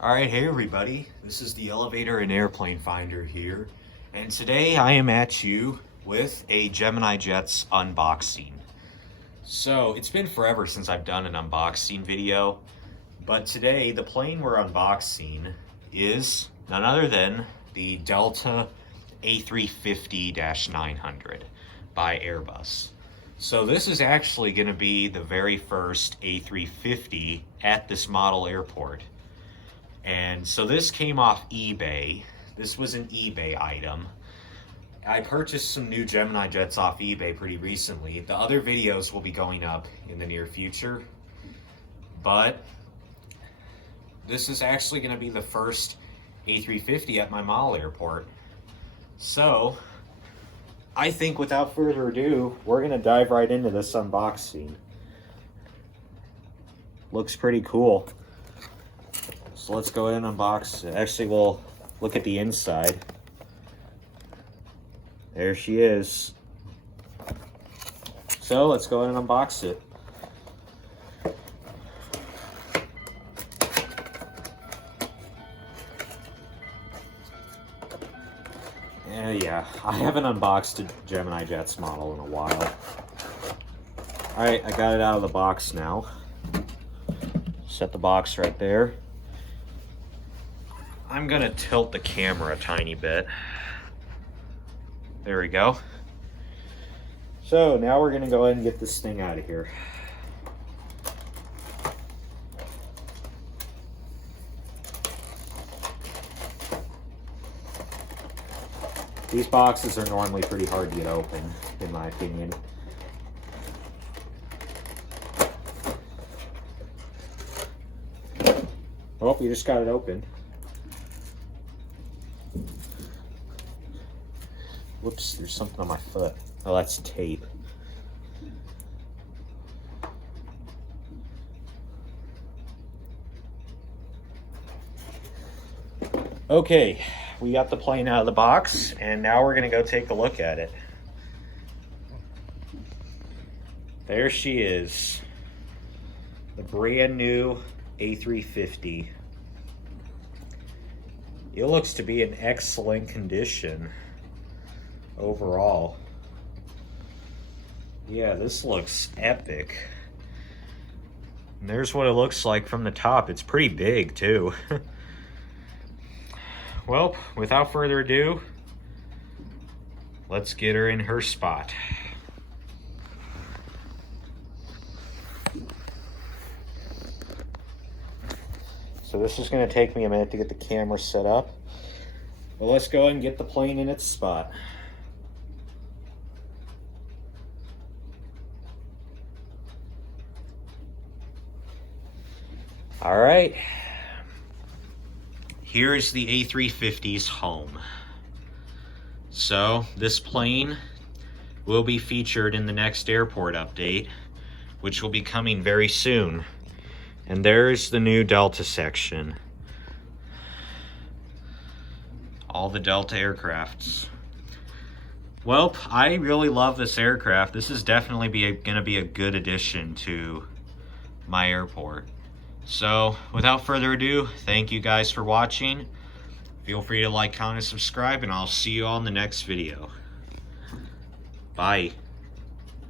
Alright, hey everybody, this is the Elevator and Airplane Finder here, and today I am at you with a Gemini Jets unboxing. So, it's been forever since I've done an unboxing video, but today the plane we're unboxing is none other than the Delta A350-900 by Airbus. So this is actually going to be the very first A350 at this model airport. And so this came off eBay. This was an eBay item. I purchased some new Gemini Jets off eBay pretty recently. The other videos will be going up in the near future. But this is actually going to be the first A350 at my model airport. So I think without further ado, we're going to dive right into this unboxing. Looks pretty cool. So let's go ahead and unbox it. Actually, we'll look at the inside. There she is. So let's go ahead and unbox it. Yeah, I haven't unboxed a Gemini Jets model in a while. Alright, I got it out of the box now. Set the box right there. I'm gonna tilt the camera a tiny bit. There we go. So now we're gonna go ahead and get this thing out of here. These boxes are normally pretty hard to get open, in my opinion. Oh, you just got it open. Whoops, there's something on my foot. Oh, that's tape. Okay, we got the plane out of the box, and now we're gonna go take a look at it. There she is. The brand new A350. It looks to be in excellent condition overall. Yeah, this looks epic. And there's what it looks like from the top. It's pretty big too. Well, without further ado, let's get her in her spot. So this is going to take me a minute to get the camera set up. Well, let's go ahead and get the plane in its spot. All right. Here is the A350's home. So this plane will be featured in the next airport update, which will be coming very soon. And there's the new Delta section. All the Delta aircrafts. Well, I really love this aircraft. This is definitely going to be a good addition to my airport. So, without further ado, thank you guys for watching. Feel free to like, comment, and subscribe, and I'll see you all in the next video. Bye.